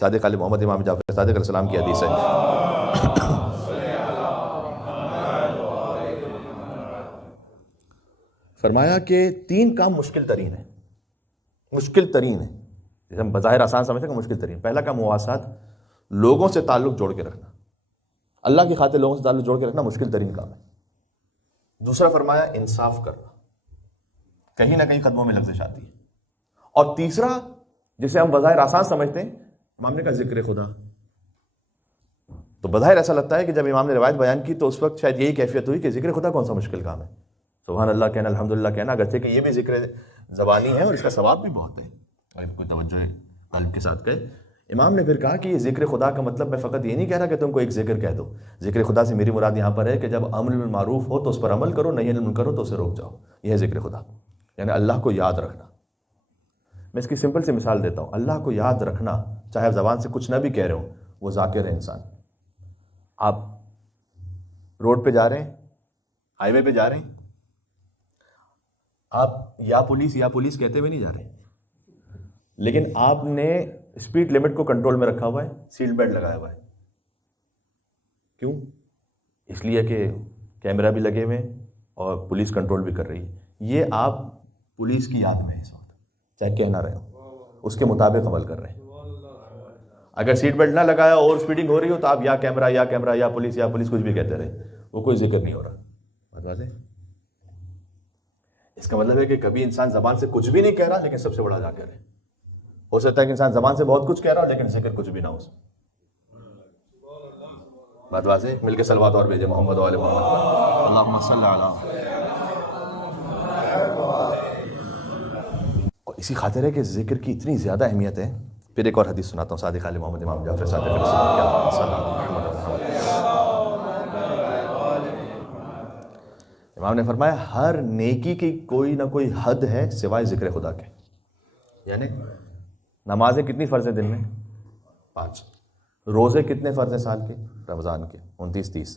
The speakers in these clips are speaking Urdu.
صادق علی محمد امام جعفر صادق علیہ السلام کی حدیث ہے. فرمایا کہ 3 کام مشکل ترین ہے، مشکل ترین ہے، جیسے ہم بظاہر آسان سمجھتے ہیں کہ مشکل ترین. پہلا کام مواسات، لوگوں سے تعلق جوڑ کے رکھنا، اللہ کی خاطر لوگوں سے تعلق جوڑ کے رکھنا مشکل ترین کام ہے. دوسرا فرمایا انصاف کرنا، کہیں نہ کہیں قدموں میں لغزش آتی ہے. اور تیسرا جسے ہم بظاہر آسان سمجھتے ہیں، امام نے کہا ذکر خدا. تو بظاہر ایسا لگتا ہے کہ جب امام نے روایت بیان کی تو اس وقت شاید یہی کیفیت ہوئی کہ ذکر خدا کون سا مشکل کام ہے. سبحان اللہ کہنا، الحمدللہ کہنا، اگرچہ کہ یہ بھی ذکر زبانی ہے اور اس کا ثواب بھی بہت ہے، اگر کوئی توجہ قلب کے ساتھ کہے. امام نے پھر کہا کہ یہ ذکر خدا کا مطلب میں فقط یہ نہیں کہہ رہا کہ تم کو ایک ذکر کہہ دو. ذکر خدا سے میری مراد یہاں پر ہے کہ جب امر بالمعروف ہو تو اس پر عمل کرو، نہیں عمل کرو تو اسے روک جاؤ. یہ ہے ذکر خدا، یعنی اللہ کو یاد رکھنا. میں اس کی سمپل سی مثال دیتا ہوں. اللہ کو یاد رکھنا، چاہے آپ زبان سے کچھ نہ بھی کہہ رہے ہو، وہ ذاکر ہے انسان. آپ روڈ پہ جا رہے ہیں، ہائی وے پہ جا رہے ہیں، آپ یا پولیس کہتے ہوئے نہیں جا رہے، لیکن آپ نے اسپیڈ لمٹ کو کنٹرول میں رکھا ہوا ہے، سیٹ بیلٹ لگایا ہوا ہے. کیوں؟ اس لیے کہ کیمرہ بھی لگے ہوئے ہیں اور پولیس کنٹرول بھی کر رہی ہے. یہ آپ پولیس کی یاد میں اس وقت، چاہے کہہ نہ رہے ہو، اس کے مطابق عمل کر رہے ہیں. اگر سیٹ بیلٹ نہ لگایا اور اسپیڈنگ ہو رہی ہو تو آپ یا کیمرہ یا پولیس کچھ بھی کہتے رہے، وہ کوئی ذکر نہیں ہو رہا. بات واضح ہے؟ اس کا مطلب ہے کہ کبھی انسان زبان سے کچھ بھی نہیں کہہ رہا لیکن سب سے بڑا ذاکر ہے. ہو سکتا ہے کہ انسان زبان سے بہت کچھ کہہ رہا ہو لیکن ذکر کچھ بھی نہ ہو. بات واضح ہے؟ مل کے صلوات اور بھیجے محمد و آل محمد پر. اللہم صلی علی. اور اسی خاطر ہے کہ ذکر کی اتنی زیادہ اہمیت ہے. پھر ایک اور حدیث سناتا ہوں صادق علی محمد امام جعفر صادق علیہ السلام کی. صلی اللہ علیہ وسلم. امام نے فرمایا ہر نیکی کی کوئی نہ کوئی حد ہے سوائے ذکر خدا کے. یعنی نمازیں کتنی فرض ہیں دن میں؟ 5. روزے کتنے فرض ہیں سال کے؟ رمضان کے 29-30.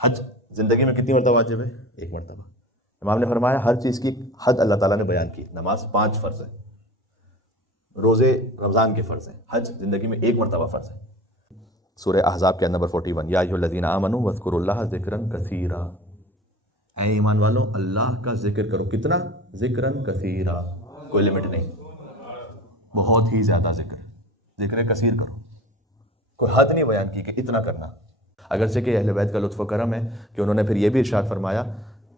حج زندگی میں کتنی مرتبہ واجب ہے؟ 1 مرتبہ. امام نے فرمایا ہر چیز کی حد اللہ تعالیٰ نے بیان کی. نماز 5 فرض ہے، روزے رمضان کے فرض ہیں، حج زندگی میں 1 مرتبہ فرض ہے. سورہ احزاب کے نمبر 41، یا ایھا الذین آمنوا واذکروا اللہ ذکرا کثیرا. اے ایمان والو اللہ کا ذکر کرو. کتنا؟ ذکرا کثیرا. کوئی لمٹ نہیں، بہت ہی زیادہ ذکر کثیر کرو. کوئی حد نہیں بیان کی کہ اتنا کرنا. اگرچہ کہ اہل بیت کا لطف و کرم ہے کہ انہوں نے پھر یہ بھی ارشاد فرمایا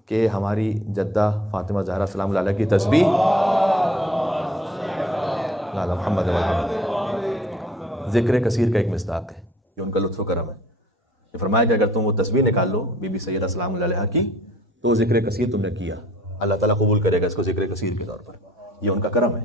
کہ ہماری جدہ فاطمہ زہرا سلام اللہ علیہ کی تسبیح محمد ذکر کثیر کا ایک مصداق ہے. یہ ان کا لطف و کرم ہے. یہ فرمایا کہ اگر تم وہ تسبیح نکال لو بی بی سیدہ سلام اللہ علیہ کی تو ذکر کثیر تم نے کیا، اللہ تعالیٰ قبول کرے گا اس کو ذکر کثیر کے طور پر. یہ ان کا کرم ہے.